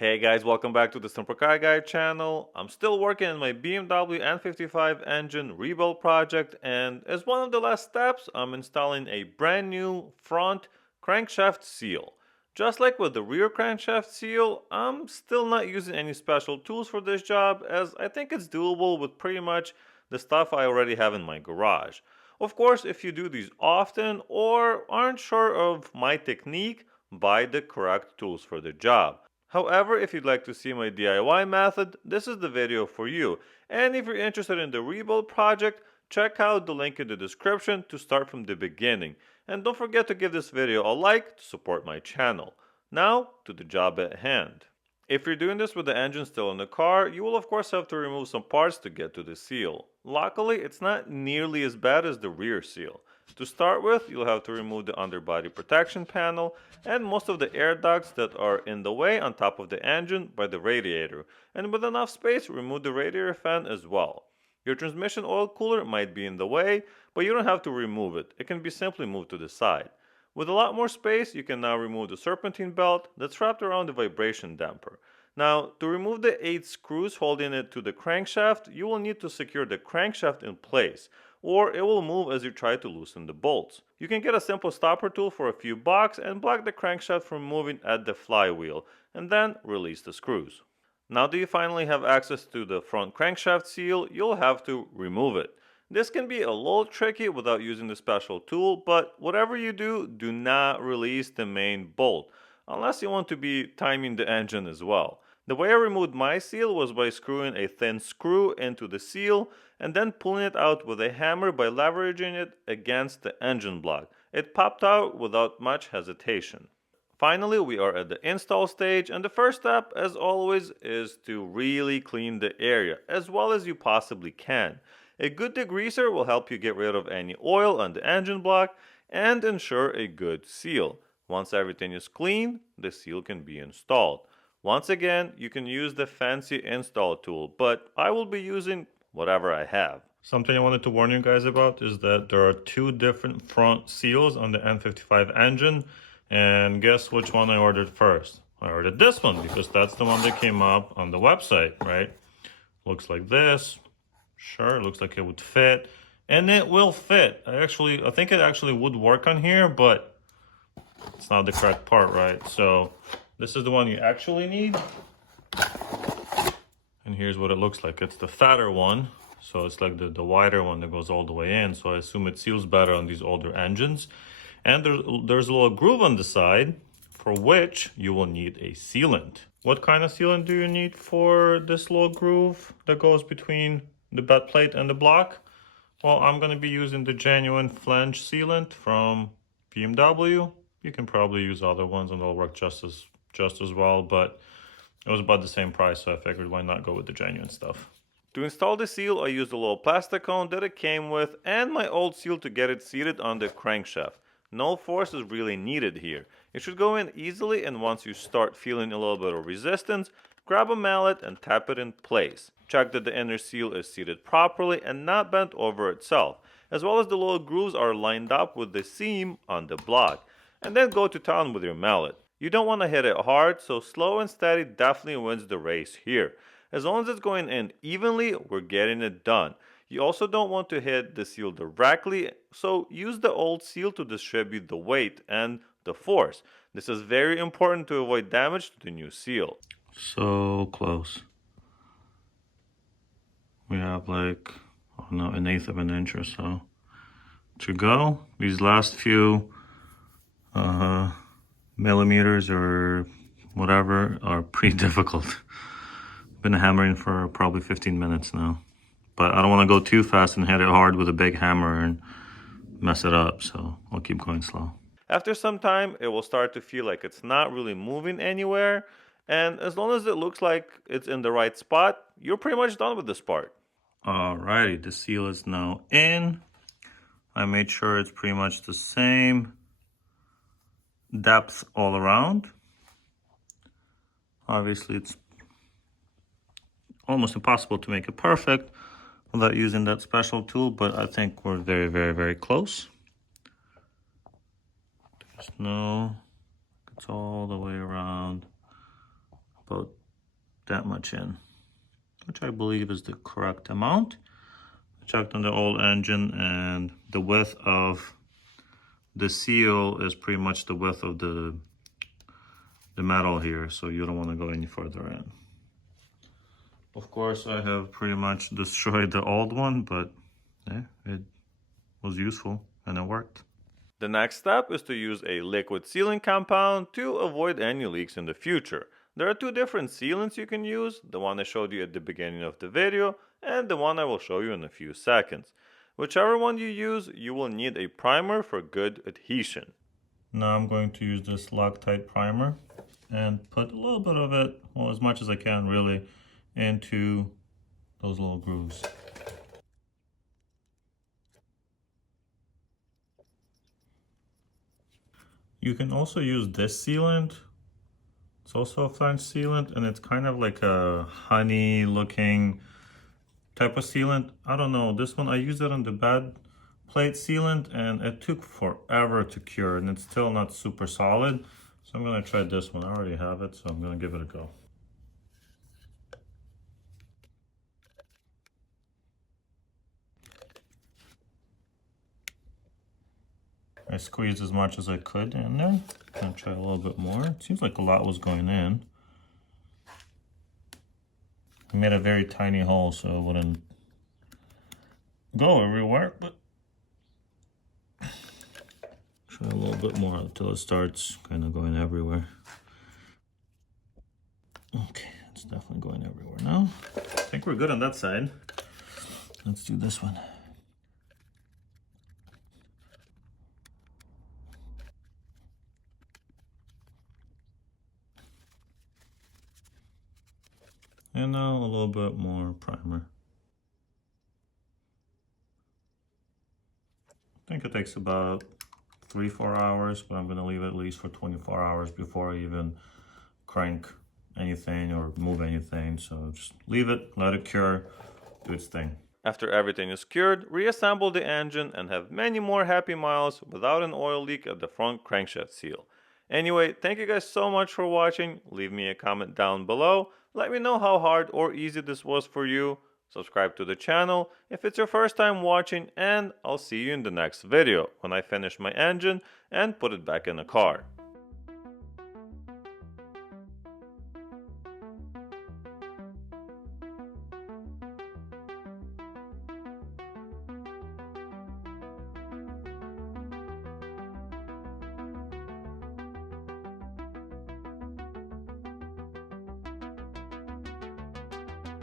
Hey guys, welcome back to the Simple Car Guy channel. I'm still working on my BMW N55 engine rebuild project, and as one of the last steps, I'm installing a brand new front crankshaft seal. Just like with the rear crankshaft seal, I'm still not using any special tools for this job, as I think it's doable with pretty much the stuff I already have in my garage. Of course, if you do these often or aren't sure of my technique, buy the correct tools for the job. However, if you'd like to see my DIY method, this is the video for you. And if you're interested in the rebuild project, check out the link in the description to start from the beginning. And don't forget to give this video a like to support my channel. Now, to the job at hand. If you're doing this with the engine still in the car, you will of course have to remove some parts to get to the seal. Luckily, it's not nearly as bad as the rear seal. To start with, you'll have to remove the underbody protection panel and most of the air ducts that are in the way on top of the engine by the radiator. And with enough space, remove the radiator fan as well. Your transmission oil cooler might be in the way, but you don't have to remove it. It can be simply moved to the side. With a lot more space, you can now remove the serpentine belt that's wrapped around the vibration damper. Now, to remove the 8 screws holding it to the crankshaft, you will need to secure the crankshaft in place, or it will move as you try to loosen the bolts. You can get a simple stopper tool for a few bucks and block the crankshaft from moving at the flywheel, and then release the screws. Now that you finally have access to the front crankshaft seal, you'll have to remove it. This can be a little tricky without using the special tool, but whatever you do, do not release the main bolt, unless you want to be timing the engine as well. The way I removed my seal was by screwing a thin screw into the seal and then pulling it out with a hammer by leveraging it against the engine block. It popped out without much hesitation. Finally, we are at the install stage, and the first step, as always, is to really clean the area as well as you possibly can. A good degreaser will help you get rid of any oil on the engine block and ensure a good seal. Once everything is clean, the seal can be installed. Once again, you can use the fancy install tool, but I will be using whatever I have. Something I wanted to warn you guys about is that there are two different front seals on the N55 engine, and guess which one I ordered first? I ordered this one because that's the one that came up on the website, right? Looks like this. Sure, it looks like it would fit, and it will fit. I think it actually would work on here, but it's not the correct part, right? So this is the one you actually need. And here's what it looks like. It's the fatter one. So it's like the wider one that goes all the way in. So I assume it seals better on these older engines. And there's a little groove on the side for which you will need a sealant. What kind of sealant do you need for this little groove that goes between the bed plate and the block? Well, I'm going to be using the genuine flange sealant from BMW. You can probably use other ones and they'll work just as well, but it was about the same price, so I figured why not go with the genuine stuff. To install the seal, I used a little plastic cone that it came with and my old seal to get it seated on the crankshaft. No force is really needed here. It should go in easily, and once you start feeling a little bit of resistance, grab a mallet and tap it in place. Check that the inner seal is seated properly and not bent over itself, as well as the little grooves are lined up with the seam on the block. And then go to town with your mallet. You don't want to hit it hard, so slow and steady definitely wins the race here. As long as it's going in evenly, we're getting it done. You also don't want to hit the seal directly, so use the old seal to distribute the weight and the force. This is very important to avoid damage to the new seal. So close. We have like, I don't know, 1/8 of an inch or so to go. These last few millimeters or whatever are pretty difficult. Been hammering for probably 15 minutes now. But I don't want to go too fast and hit it hard with a big hammer and mess it up, so I'll keep going slow. After some time, it will start to feel like it's not really moving anywhere, and as long as it looks like it's in the right spot, you're pretty much done with this part. Alrighty, the seal is now in. I made sure it's pretty much the same depth all around. Obviously, it's almost impossible to make it perfect without using that special tool, but I think we're very, very, very close. There's no, it's all the way around. about that much in, which I believe is the correct amount. Checked on the old engine, and the width of the seal is pretty much the width of the metal here, so you don't want to go any further in. Of course, I have pretty much destroyed the old one, but yeah, it was useful and it worked. The next step is to use a liquid sealing compound to avoid any leaks in the future. There are two different sealants you can use, the one I showed you at the beginning of the video and the one I will show you in a few seconds. Whichever one you use, you will need a primer for good adhesion. Now I'm going to use this Loctite primer and put a little bit of it, well, as much as I can really, into those little grooves. You can also use this sealant. It's also a flange sealant, and it's kind of like a honey looking type of sealant. I don't know, this one I used it on the bed plate sealant and it took forever to cure, and it's still not super solid. So I'm gonna try this one. I already have it, so I'm gonna give it a go. I squeezed as much as I could in there. I'm gonna try a little bit more. It seems like a lot was going in. I made a very tiny hole so it wouldn't go everywhere, but try a little bit more until it starts kind of going everywhere. Okay, it's definitely going everywhere now. I think we're good on that side. Let's do this one. And now a little bit more primer. I think it takes about 3-4 hours, but I'm going to leave it at least for 24 hours before I even crank anything or move anything. So just leave it, let it cure, do its thing. After everything is cured, reassemble the engine and have many more happy miles without an oil leak at the front crankshaft seal. Anyway, thank you guys so much for watching. Leave me a comment down below. Let me know how hard or easy this was for you. Subscribe to the channel if it's your first time watching, and I'll see you in the next video when I finish my engine and put it back in the car.